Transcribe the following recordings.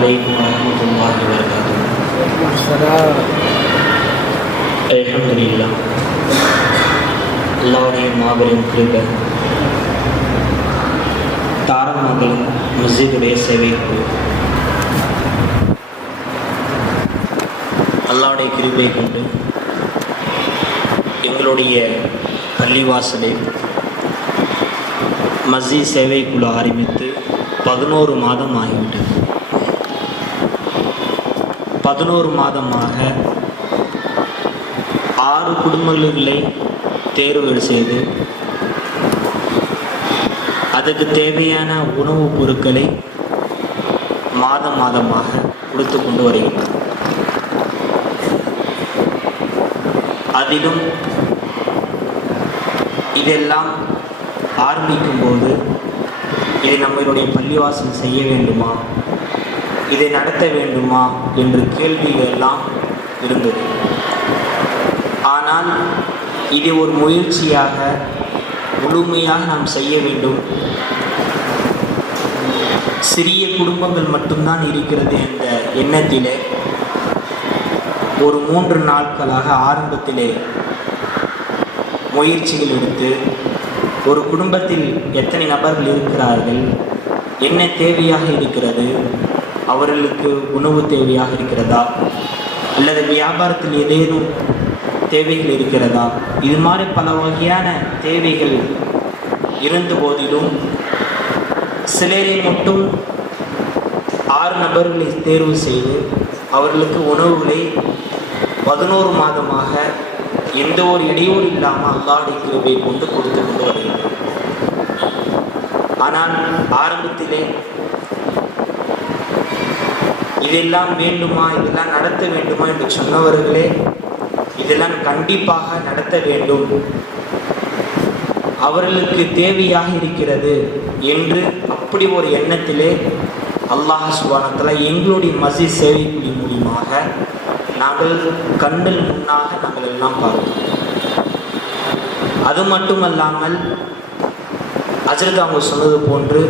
عليكم ورحمة الله وبركاته. அல்ஹம்துலில்லாஹ். அல்லாஹ்வுடைய மாபெரும் கிருபை, தாரமங்கல் மஸ்ஜிதுடைய சேவை குழு அல்லாஹ்வுடைய கிருபை கொண்டு எங்களுடைய பள்ளிவாசலில் மஸ்ஜித் சேவை குழு ஆரம்பித்து 11 மாதம் ஆகிவிட்டது. 11 மாதமாக 6 குடும்பங்களை தேர்வு செய்து அதுக்கு தேவையான உணவுப் பொருட்களை மாதமாக கொடுத்து கொண்டு வருகிறோம். அதிலும் இதெல்லாம் ஆரம்பிக்கும்போது இதை நம்மளுடைய பள்ளிவாசல் செய்ய வேண்டுமா, இதை நடத்த வேண்டுமா என்று கேள்விகள் எல்லாம் இருந்தது. ஆனால் இதை ஒரு முயற்சியாக முழுமையாக நாம் செய்ய வேண்டும். சிறிய குடும்பங்கள் மட்டும்தான் இருக்கிறது என்ற எண்ணத்திலே ஒரு 3 நாட்களாக ஆரம்பத்திலே முயற்சிகள் எடுத்து ஒரு குடும்பத்தில் எத்தனை நபர்கள் இருக்கிறார்கள், என்ன தேவையாக இருக்கிறது, அவர்களுக்கு உணவு தேவையாக இருக்கிறதா, அல்லது வியாபாரத்தில் ஏதேனும் தேவைகள் இருக்கிறதா, இது மாதிரி பல வகையான தேவைகள் இருந்த போதிலும் சிலரை மட்டும் 6 நபர்களை தேர்வு செய்து அவர்களுக்கு உணவுகளை 11 மாதமாக எந்த ஒரு இடையூறு இல்லாமல் அல்லாஹ்வுடைய கிருபையை கொண்டு கொடுத்து கொண்டு வருகிறது. ஆனால் ஆரம்பத்திலே இதெல்லாம் வேண்டுமா, இதெல்லாம் நடத்த வேண்டுமா என்று சொன்னவர்களே இதெல்லாம் கண்டிப்பாக நடத்த வேண்டும், அவர்களுக்கு தேவையாக இருக்கிறது என்று அப்படி ஒரு எண்ணத்திலே அல்லாஹ் சுப்ஹானஹு வ தஆலா எங்களுடைய மஸ்ஜித் சேவை குழு மூலமாக நாங்கள் கண்ணில் முன்னாக நாங்கள் எல்லாம் பார்த்தோம். அது மட்டுமல்லாமல் ஹஜ்ரத் அவங்க சொன்னது போன்று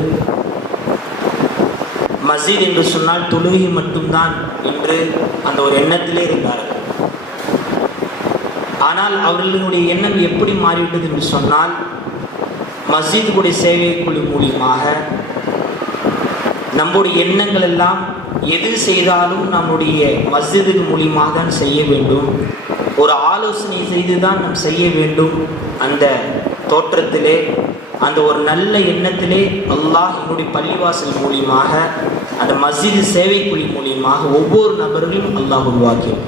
மஸ்ஜித் என்று சொன்னால் தொழுகை மட்டும்தான் என்று அந்த ஒரு எண்ணத்திலே இருந்தார்கள். ஆனால் அவர்களுடைய எண்ணம் எப்படி மாறிவிட்டது என்று சொன்னால் மஸ்ஜிதுடைய சேவை குழு மூலியமாக நம்முடைய எண்ணங்கள் எல்லாம் எது செய்தாலும் நம்முடைய மஸ்ஜிது மூலியமாக தான் செய்ய வேண்டும், ஒரு ஆலோசனை செய்து தான் நாம் செய்ய வேண்டும். அந்த தோற்றத்திலே அந்த ஒரு நல்ல எண்ணத்திலே அல்லாஹ் என்னுடைய பள்ளிவாசல் மூலியமாக அந்த மஸ்ஜிது சேவை குழு மூலியமாக ஒவ்வொரு நபர்களும் அல்லாஹ் உருவாக்கியது.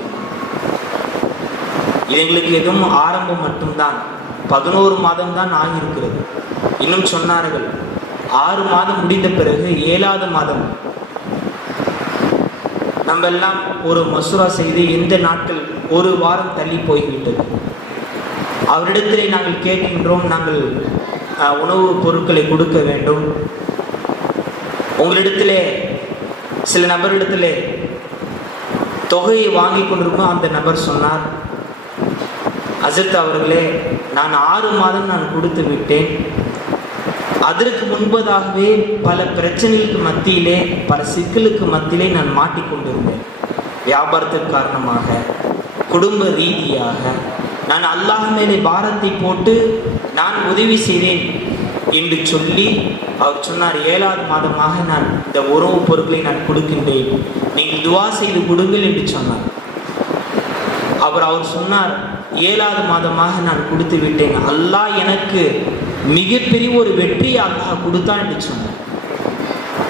இது எங்களுக்கு எதுவும் ஆரம்பம் மட்டும்தான், 11 மாதம் தான் ஆகியிருக்கிறது. இன்னும் சொன்னார்கள் 6 மாதம் முடிந்த பிறகு 7வது மாதம் நம்ம எல்லாம் ஒரு மசூரா செய்து எந்த நாட்கள் ஒரு வாரம் தள்ளி போய்விட்டது. அவரிடத்திலே நாங்கள் கேட்கின்றோம், நாங்கள் உணவுப் பொருட்களை கொடுக்க வேண்டும், உங்களிடத்திலே சில நபரிடத்திலே தொகையை வாங்கி கொண்டிருக்கோம். அந்த நபர் சொன்னார், ஹஜ்ரத் அவர்களே, நான் 6 மாதம் நான் கொடுத்து விட்டேன், அதற்கு முன்பதாகவே பல பிரச்சனைகளுக்கு மத்தியிலே பல சிக்கலுக்கு மத்தியிலே நான் மாட்டிக்கொண்டிருந்தேன். வியாபாரத்திற்கு காரணமாக குடும்ப ரீதியாக நான் அல்லாஹ் மேலே பாரத்தை போட்டு நான் உதவி செய்தேன் என்று சொல்லி அவர் சொன்னார், 7வது மாதமாக நான் இந்த உணவுப் பொருட்களை நான் கொடுக்கின்றேன், நீங்கள் துவா செய்து கொடுங்கள் என்று சொன்னார். அவர் சொன்னார், 7வது மாதமாக நான் கொடுத்து விட்டேன், அல்லாஹ் எனக்கு மிகப்பெரிய ஒரு வெற்றியை அல்லாஹ் கொடுத்தான் என்று சொன்னார்.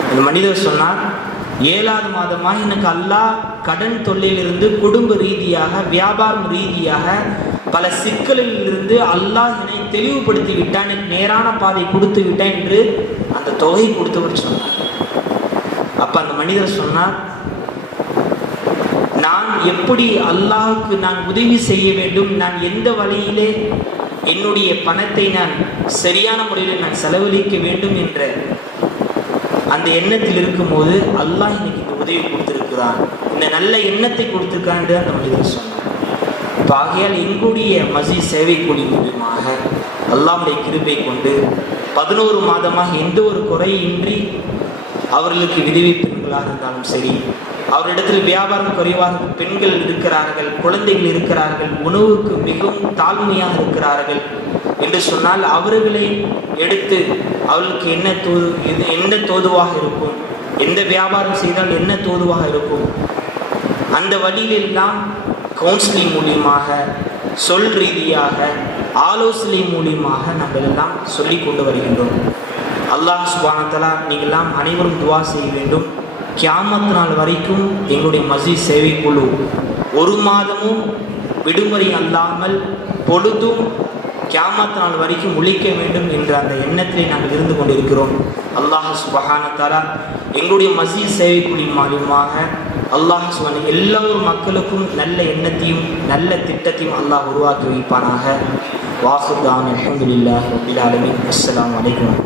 அந்த மனிதர் சொன்னார், 7வது மாதமாக எனக்கு அல்லாஹ் கடன் தொல்லையிலிருந்து குடும்ப ரீதியாக வியாபாரம் ரீதியாக பல சிக்கலிலிருந்து அல்லாஹ் என்னை தெளிவுபடுத்தி விட்டான், எனக்கு நேரான பாதை கொடுத்து விட்டான் என்று அந்த தொகை கொடுத்தவர் சொன்னார். அப்ப அந்த மனிதர் சொன்னார், நான் எப்படி அல்லாஹ்வுக்கு நான் உதவி செய்ய வேண்டும், நான் எந்த வழியிலே என்னுடைய பணத்தை நான் சரியான முறையில் நான் செலவழிக்க வேண்டும் என்ற அந்த எண்ணத்தில் இருக்கும்போது அல்லாஹ் எனக்கு இந்த உதவி கொடுத்திருக்கிறான், இந்த நல்ல எண்ணத்தை கொடுத்திருக்கான் என்று அந்த மனிதர் சொன்னார். ஆகையால் எங்களுடைய மஸ்ஜித் சேவை குழு மூலமாக அல்லாஹ்வுடைய கிருபை கொண்டு 11 மாதமாக எந்த ஒரு குறையின்றி அவர்களுக்கு விதவை பெண்களாக இருந்தாலும் சரி, அவரிடத்தில் வியாபாரம் குறைவாக பெண்கள் இருக்கிறார்கள், குழந்தைகள் இருக்கிறார்கள், உணவுக்கு மிகவும் தாழ்மையாக இருக்கிறார்கள் என்று சொன்னால் அவர்களை எடுத்து அவர்களுக்கு என்ன தோதுவாக இருக்கும், எந்த வியாபாரம் செய்தால் என்ன தோதுவாக இருக்கும், அந்த வழியிலெல்லாம் கவுன்சிலிங் மூலியமாக, சொல் ரீதியாக, ஆலோசனை மூலியமாக நம்ம எல்லாம் சொல்லி கொண்டு வருகின்றோம். அல்லாஹ் சுப்ஹானஹு வ தஆலா நீங்கள்லாம் அனைவரும் துவா செய்ய வேண்டும். கியாமத் நாள் வரைக்கும் எங்களுடைய மஸ்ஜித் சேவைக்குழு ஒரு மாதமும் விடுமுறை அல்லாமல் பொழுதும் கியாமத் நாள் வரைக்கும் ஒழிக்க வேண்டும் என்ற அந்த எண்ணத்திலே நாங்கள் இருந்து கொண்டிருக்கிறோம். அல்லாஹ் சுப்ஹானஹு வ தஆலா எங்களுடைய மஸ்ஜித் சேவைக்குழு மூலமாக அல்லாஹ் சுப்ஹானஹு எல்லா மக்களுக்கும் நல்ல எண்ணத்தையும் நல்ல திட்டத்தையும் அல்லாஹ் உருவாக்கி வைப்பானாக. வாஹிர் தாவனா அல்ஹம்துலில்லாஹி ரப்பில் ஆலமீன். அஸ்ஸலாமு அலைக்கும்.